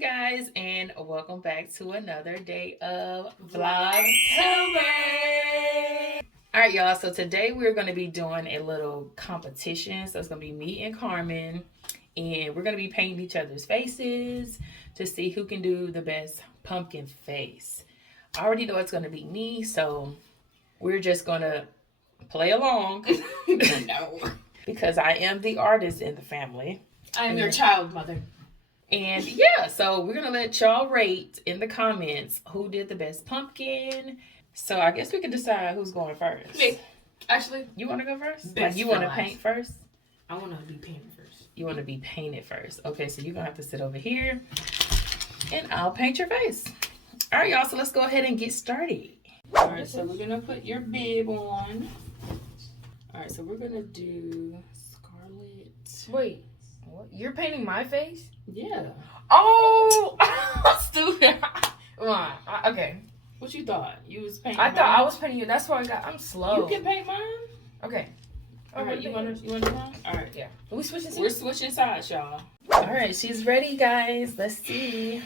guys, and welcome back to another day of Vlogtober. All right, y'all. So today we're going to be doing a little competition. So it's going to be me and Carmen, and we're going to be painting each other's faces to see who can do the best pumpkin face. I already know it's going to be me, so we're just going to play along. No. Because I am the artist in the family. I am your child mother. And yeah, so we're gonna let y'all rate in the comments who did the best pumpkin. So I guess we can decide who's going first. Me. Actually, you want to go first? Best Like you want to for paint life. first? I want to be painted first. You want to be painted first? Okay, so you're gonna have to sit over here, and I'll paint your face. All right, y'all. So let's go ahead and get started. All right, so we're gonna put your bib on. All right, so we're gonna do Scarlet. Wait, what? You're painting my face? Yeah. Oh, stupid. Come on. Okay. What you thought? You was painting. I thought I was painting you. That's why I'm slow. You can paint mine. Okay. All right, you want to do mine? All right. Yeah. Are we switching sides? We're switching sides, y'all. All right, she's ready, guys. Let's see.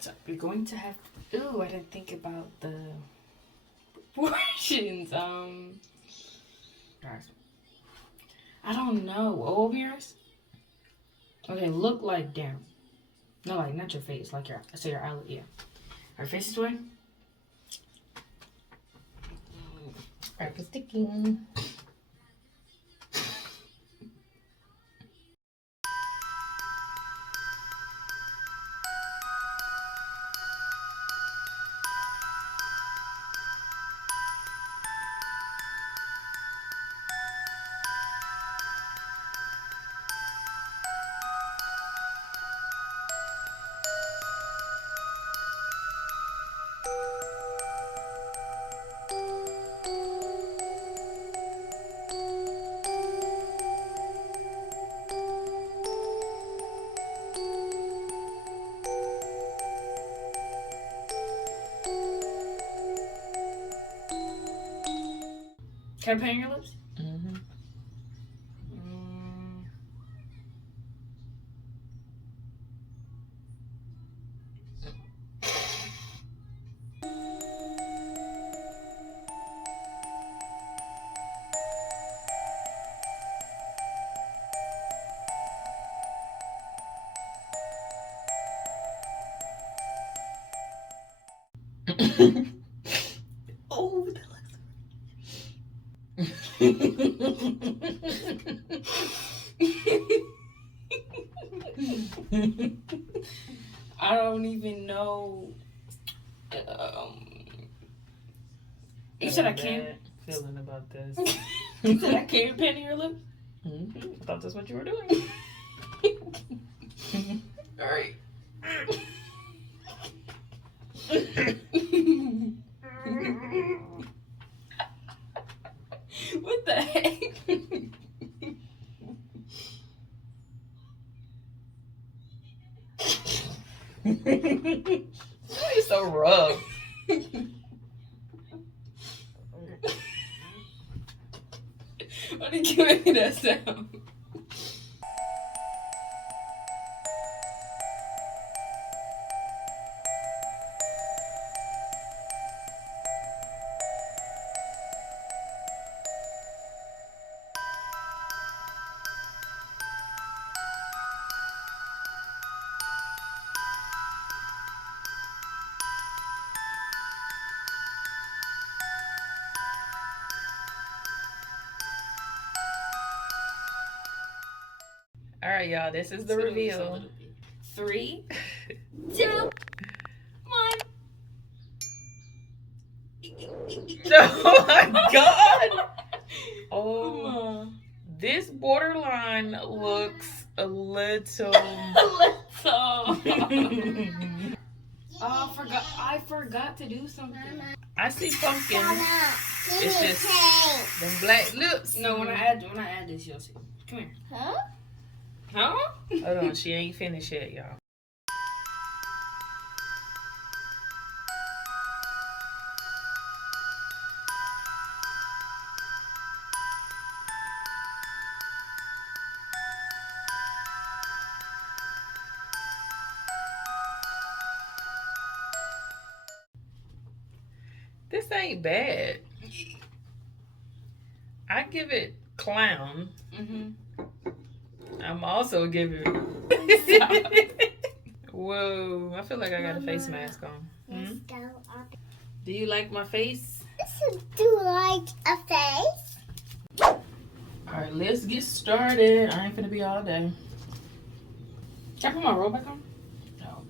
So we're going to have. Ooh, I didn't think about the proportions. Guys, I don't know. Over yours. Okay, look like down. No, like not your face, like your eyelid. Yeah, her face is way. Alright, for sticking. Can I paint your lips? Mm-hmm. Oh, that looks. I don't even know. You said I can't. Feeling about this. You said I can't paint your lips? I thought that's what you were doing. All right. What the heck? You're so rough. Why did you make that sound? All right, y'all. This is the reveal. 3, 2, 1. Oh my God! Oh, this borderline looks a little. Oh, I forgot to do something. I see pumpkin. It's just them black lips. No, when I add this, you'll see. Come here. Huh? Huh? Hold on, she ain't finished yet, y'all. This ain't bad. I give it clown. I'm also giving Whoa, I feel like I got a face mask on. Do you like my face? Do you like a face? Alright, let's get started. I ain't finna be all day. Can I put my robe back on? No.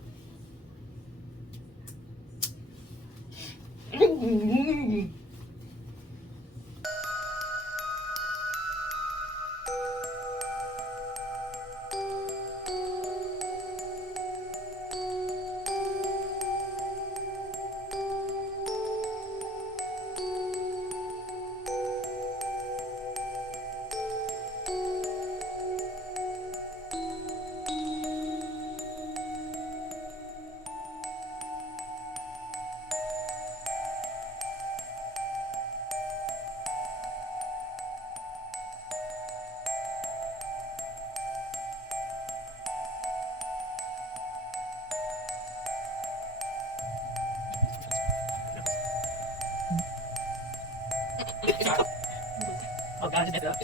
Oh God, you messed it up.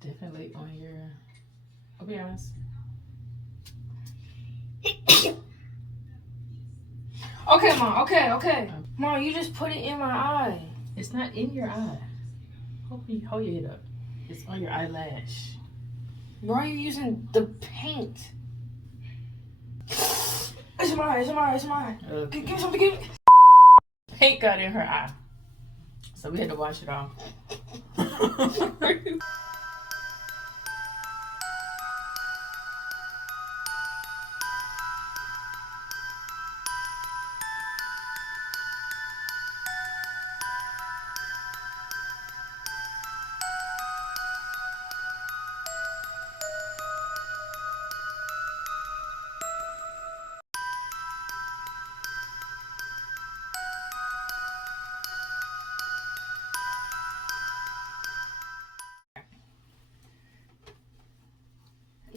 Definitely on your. I'll be honest. Okay, Mom. Okay. Mom, you just put it in my eye. It's not in your eye. Hold your head up. It's on your eyelash. Why are you using the paint? It's mine. Okay. Give me something. Give me. Paint got in her eye, so we had to wash it off.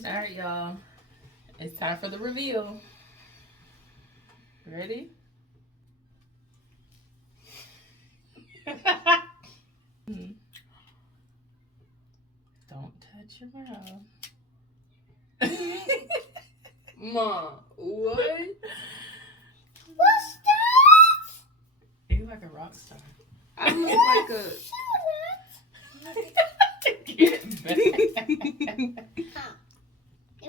All right, y'all. It's time for the reveal. Ready? Don't touch your mouth. Mom, what? What's that? You look like a rock star. I look like a. Get back.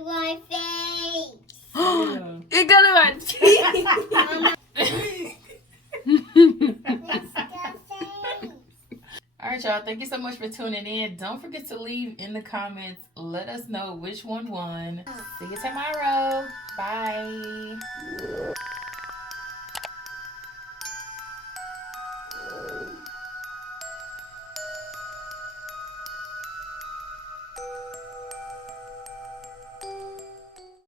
My face. Yeah. It got in my teeth. All right, y'all. Thank you so much for tuning in. Don't forget to leave in the comments. Let us know which one won. See you tomorrow. Bye.